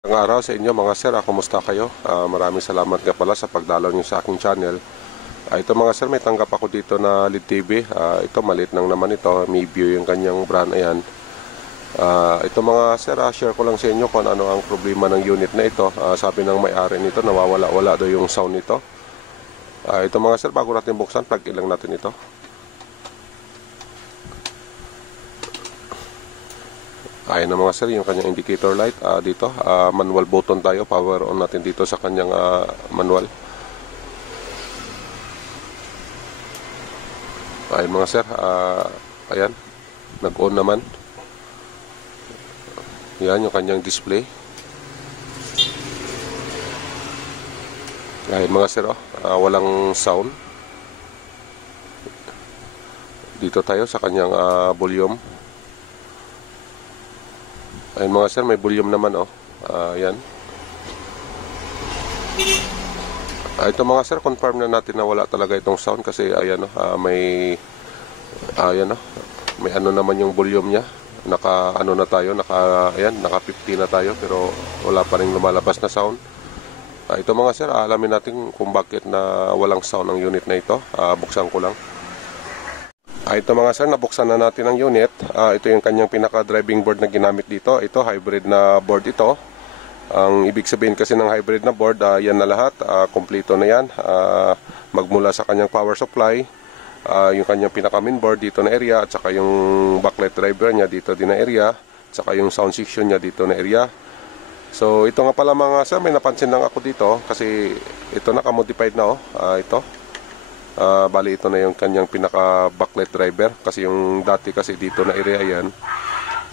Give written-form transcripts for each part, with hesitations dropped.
Ang araw sa inyo mga sir, kumusta kayo? Maraming salamat nga pala sa pagdalaw niyo sa aking channel. Ito mga sir, may tanggap ako dito na LED TV. Ito maliit lang naman ito, may view yung kanyang brand, ayan. Ito mga sir, share ko lang sa inyo kung ano ang problema ng unit na ito. Sabi ng may-ari nito, nawawala-wala daw yung sound nito. Ito mga sir, bago natin buksan, plug in lang natin ito. Ayan na mga sir, yung kanyang indicator light dito, manual button tayo, power on natin dito sa kanyang manual. Ayan mga sir, ayan, nag-on naman. Yan yung kanyang display. Ayan mga sir, walang sound. Dito tayo sa kanyang volume. Ayan mga sir, may volume naman ayan. Ito mga sir, confirm na natin na wala talaga itong sound kasi ayan may ayan may ano naman yung volume niya. Naka 50 na tayo pero wala pa ring lumalabas na sound. Ito mga sir, alamin natin kung bakit na walang sound ang unit na ito. Buksan ko lang. Ito mga sir, nabuksan na natin ang unit. Ito yung kanyang pinaka-driving board na ginamit dito. Ito, hybrid na board ito. Ang ibig sabihin kasi ng hybrid na board, yan na lahat. Kompleto na yan. Magmula sa kanyang power supply, yung kanyang pinaka-main board dito na area, at saka yung backlight driver niya dito din na area, at saka yung sound section niya dito na area. So, ito nga pala mga sir, may napansin lang ako dito kasi ito naka-modified na ito. Bali ito na yung kanyang pinaka backlight driver kasi yung dati kasi dito na area yan,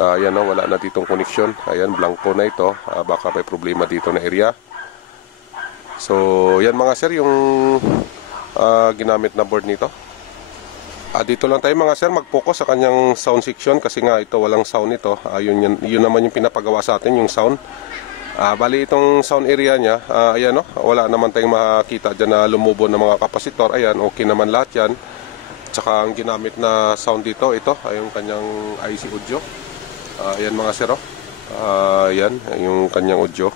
ayan wala na ditong connection, ayan blanco na ito, baka may problema dito na area. So yan mga sir yung ginamit na board nito. Dito lang tayo mga sir mag-focus sa kanyang sound section kasi nga ito walang sound ito. Yun naman yung pinapagawa sa atin, yung sound. Bali itong sound area niya, ayan wala naman tayong makakita dyan na lumubo ng mga kapasitor. Ayan, okay naman lahat yan. Tsaka ang ginamit na sound dito, ito ay yung kanyang IC audio. Ayan mga sir, ayan yung kanyang audio.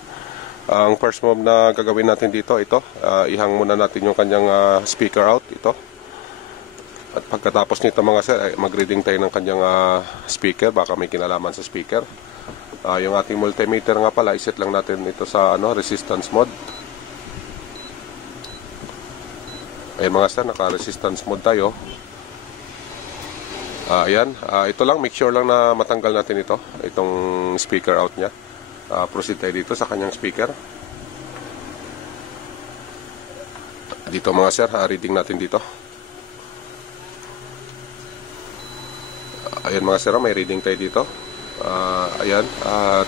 Ang first move na gagawin natin dito, ito, ihang muna natin yung kanyang speaker out, ito. At pagkatapos nito mga sir, mag-reading tayo ng kanyang speaker, baka may kinalaman sa speaker. Yung ating multimeter nga pala, iset lang natin ito sa resistance mode. Ayan mga sir, naka-resistance mode tayo. Ayan, ito lang, make sure lang na matanggal natin itong speaker out nya. Proceed tayo dito sa kanyang speaker. Dito mga sir, reading natin dito. Ayan mga sir, may reading tayo dito. Ayan,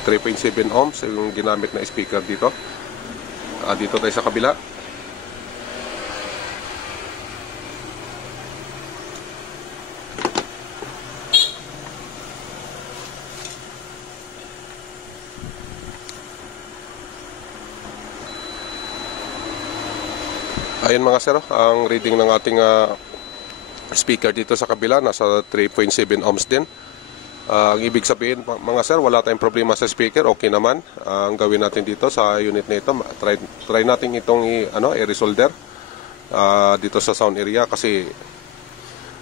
3.7 ohms yung ginamit na speaker dito. Dito tayo sa kabila. Ayan mga sir, ang reading ng ating speaker dito sa kabila nasa 3.7 ohms din. Ang ibig sabihin mga sir, wala tayong problema sa speaker, okay naman. Ang gawin natin dito sa unit na ito, try natin itong i-resolder dito sa sound area kasi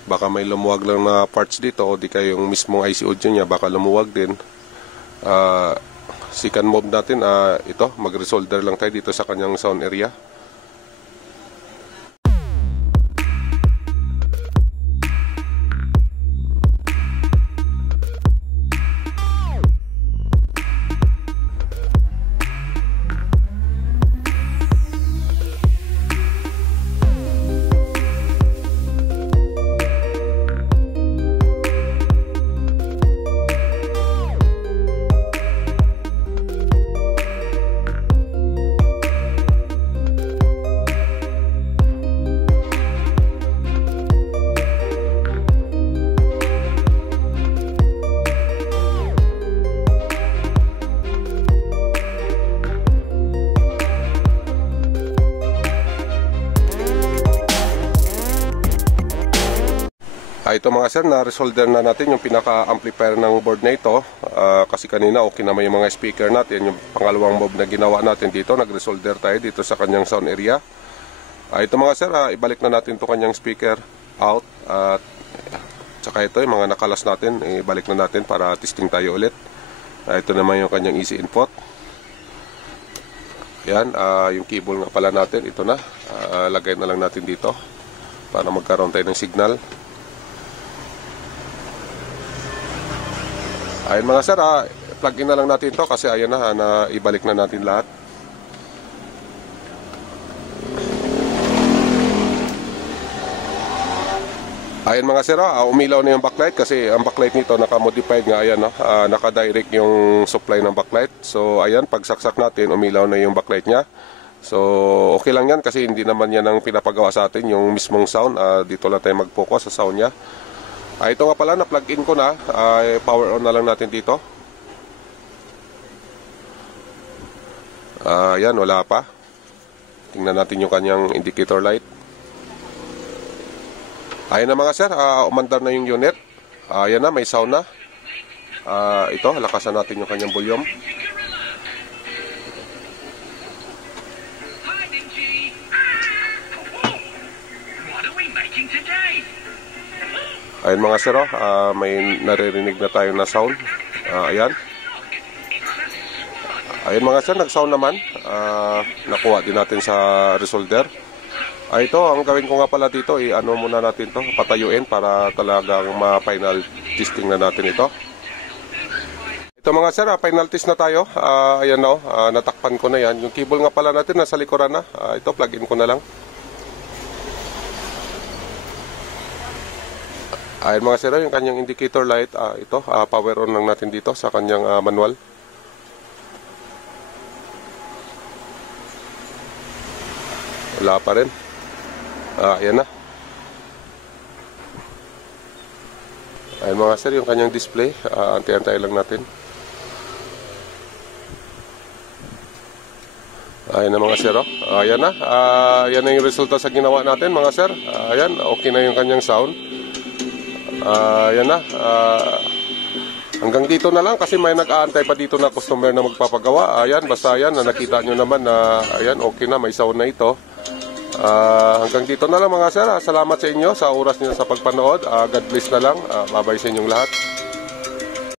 baka may lumuwag lang na parts dito o di kaya yung mismong IC audio nya baka lumuwag din. Second move natin, ito, mag-resolder lang tayo dito sa kanyang sound area. Ito mga sir, na-resolder na natin yung pinaka-amplifier ng board na ito. Kasi kanina okay naman yung mga speaker natin. Yung pangalawang mob na ginawa natin dito, nag-resolder tayo dito sa kanyang sound area. Ito mga sir, ibalik na natin to kanyang speaker out. At saka ito yung mga nakalas natin, ibalik na natin para testing tayo ulit. Ito naman yung kanyang easy input. Yan, yung cable nga pala natin, ito na. Lagay na lang natin dito para magkaroon tayo ng signal. Ayun mga sir, plug in na lang natin to kasi ayan na, ibalik na natin lahat. Ayun mga sir, umilaw na yung backlight kasi ang backlight nito naka-modified nga, ayan, naka-direct yung supply ng backlight. So ayan, pag saksak natin, umilaw na yung backlight niya. So okay lang yan kasi hindi naman yan ang pinapagawa sa atin, yung mismong sound. Dito lang tayo mag-focus sa sound niya. Ito nga pala, na-plug in ko na. Power on na lang natin dito. Yan, wala pa. Tingnan natin yung kanyang indicator light. Ayan na mga sir, umandar na yung unit. Ayan na, may sound na. Ito, lakasan natin yung kanyang volume. Ayan mga sir, may naririnig na tayo na sound. Ayan. Ayan mga sir, nag-sound naman. Nakuha din natin sa resolder. Ito, ang gawin ko nga pala dito, ano muna natin to, patayuin para talagang ma-final testing na natin ito. Ito mga sir, final test na tayo. Ayan o, natakpan ko na yan. Yung cable nga pala natin, nasa likuran na. Ito, plug-in ko na lang. Ayan mga sir, yung kanyang indicator light, ito, power on lang natin dito sa kanyang manual. Wala pa rin. Ayan na. Ayan mga sir, yung kanyang display, antay-antay lang natin. Ayan na mga sir, ayan na. Ayan na yung resulta sa ginawa natin mga sir. Ayan, okay na yung kanyang sound. Yan na. Hanggang dito na lang kasi may nag-aantay pa dito na customer na magpapagawa. Ayan, basta yan, nakita nyo naman na ayan, okay na, may sound na ito. Hanggang dito na lang mga sir. Salamat sa inyo sa oras niyo sa pagpanood. God bless na lang. Bye-bye sa inyong lahat.